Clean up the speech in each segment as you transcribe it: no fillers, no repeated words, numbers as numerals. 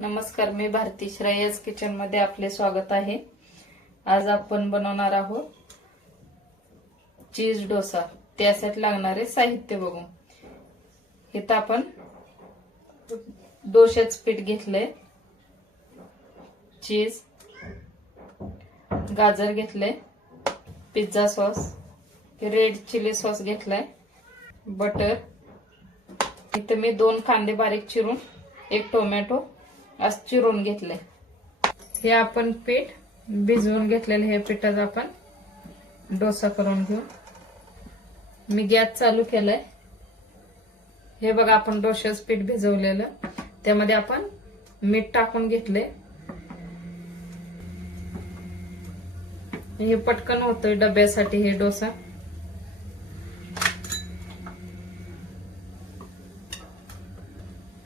नमस्कार, मी भारती श्रेयस किचन मध्ये आपले स्वागत आहे। आज आपण बनवणार आहोत चीज डोसा। त्यासाठी लागणारे साहित्य बघू। इथं आपण डोशाचं पीठ घेतलंय, चीज, गाजर घेतले, pizza sauce, red chilli sauce घेतलाय, बटर, इथे मी 2 कांदे बारीक चिरून, 1 टोमॅटो असं चिरून घेतले। हे आपण पीठ भिजवून घेतलेले, हे पिठाचा आपण डोसा करून घेऊ। मी गॅस चालू केलाय। हे बघा, आपण डोशाचं पीठ भिजवलेलं, त्यामध्ये आपण मीठ टाकून घेतले। हे पटकन होतोय डब्यासाठी हे डोसा।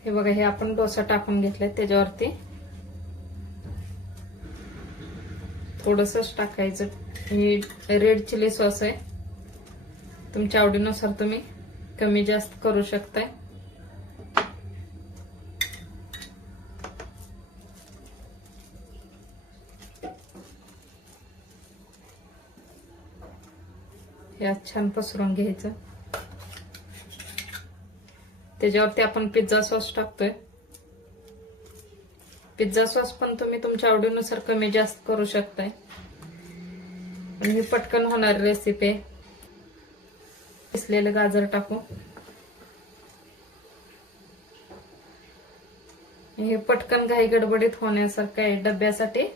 हे बघा, हे आपण डोसा टाकून घेतलाय, त्याच्यावरती थोडंसंच टाकायचं। हे रेड चिली सॉस आहे, तुमच्या आवडीनुसार तुम्ही कमी जास्त करू शकताय। हे छान पसरून घ्यायचं। त्याच्यावरती आपण पिझ्झा सॉस टाकतोय। पिझ्झा सॉस पण तुम्ही तुमच्या आवडीनुसार कमी जास्त करू शकताय, पण ही पटकन होणार रेसिपी। किसलेलं गाजर टाकू। हे पटकन घाई गडबडीत होण्यासारखं आहे, डब्यासाठी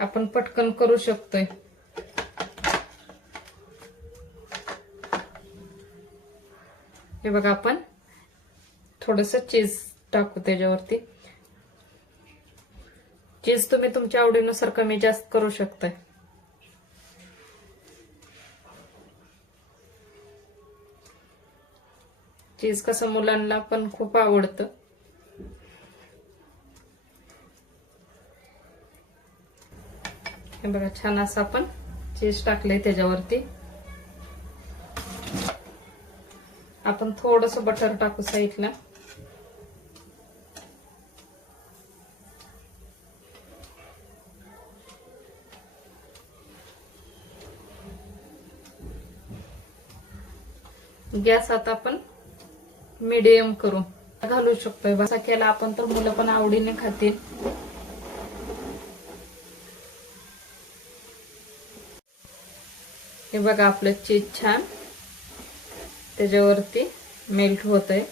आपण पटकन करू शकतोय। हे बघा, आपण थोडंसं चीज टाकू त्याच्यावरती। चीज तुम्ही तुमच्या आवडीनुसार कमी जास्त करू शकताय। चीज कसं मुलांना पण खूप आवडतं। हे बघा, छान असं आपण चीज टाकलंय त्याच्यावरती। आपण थोडंसं बटर टाकू साईडला। गॅस आता आपण मीडियम करू, घालू शकतोय। असा केला आपण तर मुलं पण आवडीने खातील। हे बघा, आपलं चीज छान त्याच्यावरती मेल्ट होतंय।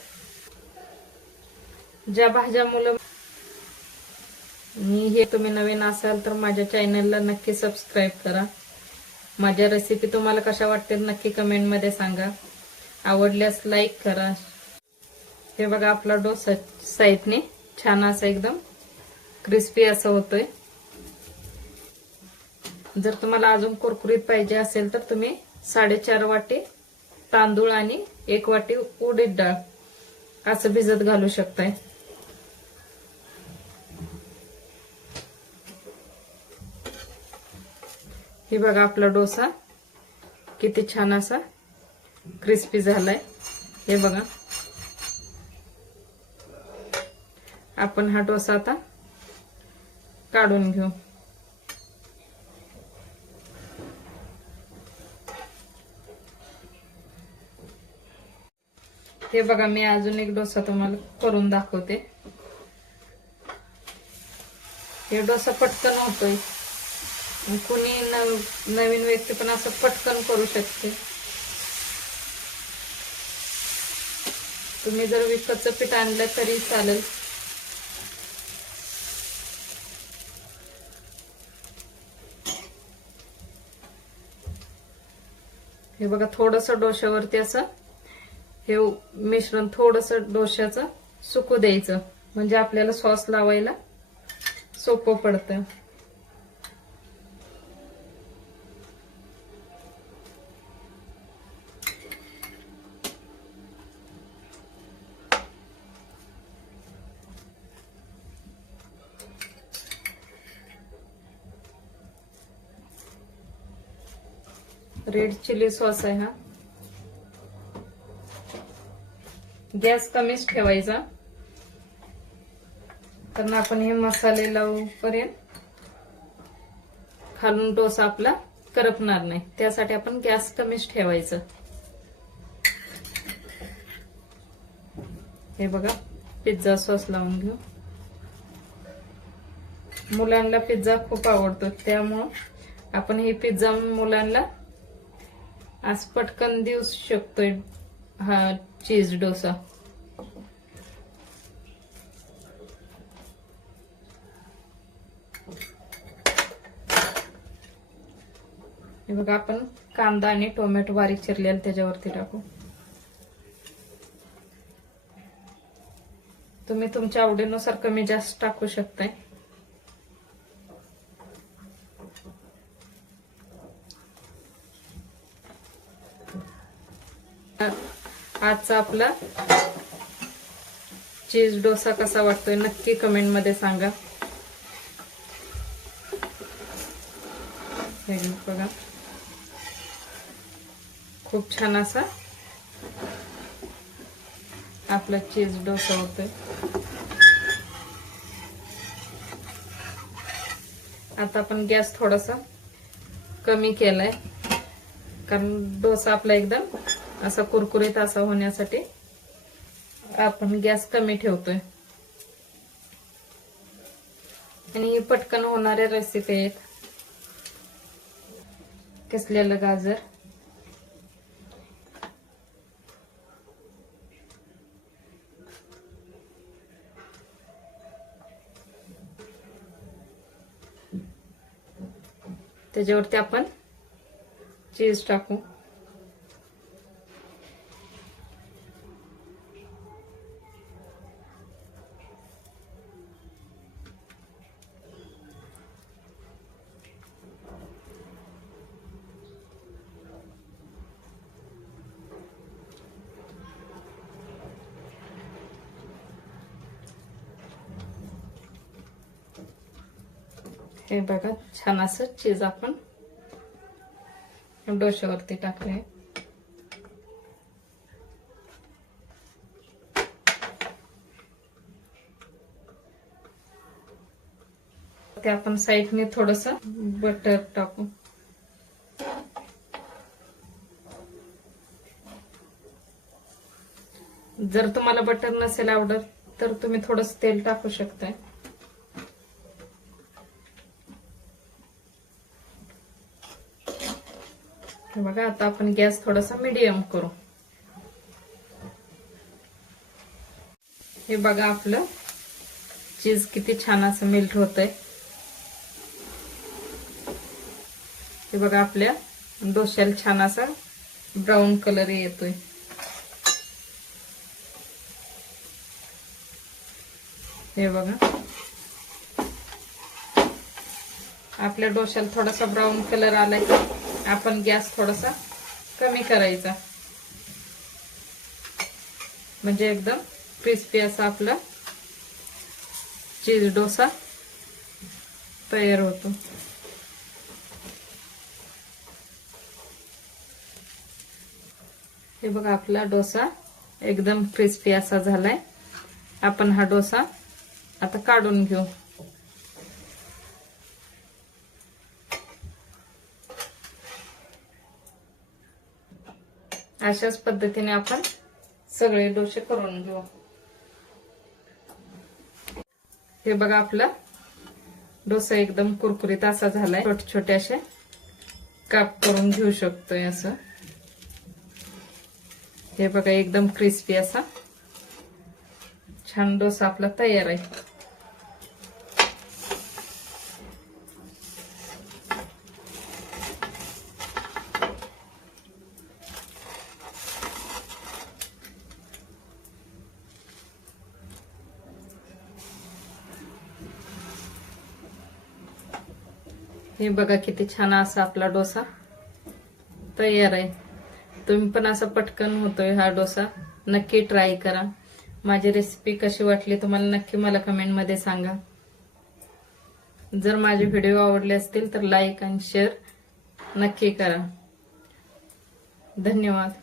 ज्या भाज्या मुलं, हे तुम्ही नवीन असाल तर माझ्या चॅनलला नक्की सबस्क्राईब करा। माझ्या रेसिपी तुम्हाला कशा वाटतील नक्की कमेंट मध्ये सांगा। आवडल्यास लाईक करा। हे बघा, आपला डोसा साईडने छान असा एकदम क्रिस्पी असा होतोय। जर तुम्हाला अजून कुरकुरीत पाहिजे असेल तर तुम्ही 4.5 वाटी तांदूळ आणि 1 वाटी उडीद डाळ असं भिजत घालू शकताय। हे बघा, आपला डोसा किती छान असा क्रिस्पी झालाय। हे बघा, आपण हा डोसा आता काढून घेऊ। हे बघा, मी अजून एक डोसा तुम्हाला करून दाखवते। हे डोसा पटकन होतोय, कुणी नवीन व्यक्ती पण असं पटकन करू शकते। तुम्ही जर विकतचं पीठ आणलं तरी चालेल। हे बघा, थोडंसं डोश्यावरती असं हे मिश्रण थोडंसं डोश्याचं सुकू द्यायचं, म्हणजे आपल्याला सॉस लावायला सोपं पडतं। रेड चिली सॉस आहे हा। गॅस कमीच ठेवायचा। कारण आपण हे मसाले लावूपर्यंत खालून डोसा आपला करपणार नाही, त्यासाठी आपण गॅस कमीच ठेवायचं. हे बघा पिझ्झा सॉस लावून घेऊ. मुलांना पिझ्झा खूप आवडतो, त्यामुळं आपण हे पिझ्झा मुलांना आज पटकन देऊ शकतोय हा चीज डोसा. हे बघा आपण कांदा आणि टोमॅटो बारीक चिरलेला त्याच्यावरती टाकू. तुम्ही तुमच्या आवडीनुसार कमी जास्त टाकू शकताय. आजचा आपला चीज डोसा कसा वाटतोय नक्की कमेंट मध्ये सांगा. बघा खूप छान असा आपला चीज डोसा होतोय. आता आपण गॅस थोडासा कमी केलाय, कारण डोसा आपला एकदम असा कुरकुरीत असा होण्यासाठी आपण गॅस कमी ठेवतोय. आणि ही पटकन होणाऱ्या रेसिपी आहेत. किसलेलं गाजर, त्याच्यावरती आपण चीज टाकू. हे बघा छान असं चीज आपण डोश्यावरती टाकले. ते आपण साईडने थोडस बटर टाकू. जर तुम्हाला बटर नसेल आवडत तर तुम्ही थोडस तेल टाकू शकताय. बघा आता आपण गॅस थोडासा मीडियम करू. हे बघा आपलं चीज किती छान असं मेल्ट होतंय. हे बघा आपल्या डोश्याला छान असा ब्राऊन कलर येतोय. हे बघा आपल्या डोश्याला थोडासा ब्राऊन कलर आलाय. आपण गॅस थोडासा कमी करायचा, म्हणजे एकदम क्रिस्पी असा आपला चीज डोसा तयार होतो. हे बघा आपला डोसा एकदम क्रिस्पी असा झालाय. आपण हा डोसा आता काढून घेऊ. अशाच पद्धतीने आपण सगळे डोसे करून घेऊ. हे बघा आपला डोसा एकदम कुरकुरीत असा झालाय. छोटे छोटे असे काप करून घेऊ शकतोय असं. हे बघा एकदम क्रिस्पी असा छान डोसा आपला तयार आहे. हे बघा किती छान असा आपला डोसा तयार आहे. तुम्ही पण असा पटकन होतोय हा डोसा, नक्की ट्राय करा. माझी रेसिपी कशी वाटली तुम्हाला नक्की मला कमेंट मध्ये सांगा. जर माझे व्हिडिओ आवडले असतील तर लाईक आणि शेअर नक्की करा. धन्यवाद.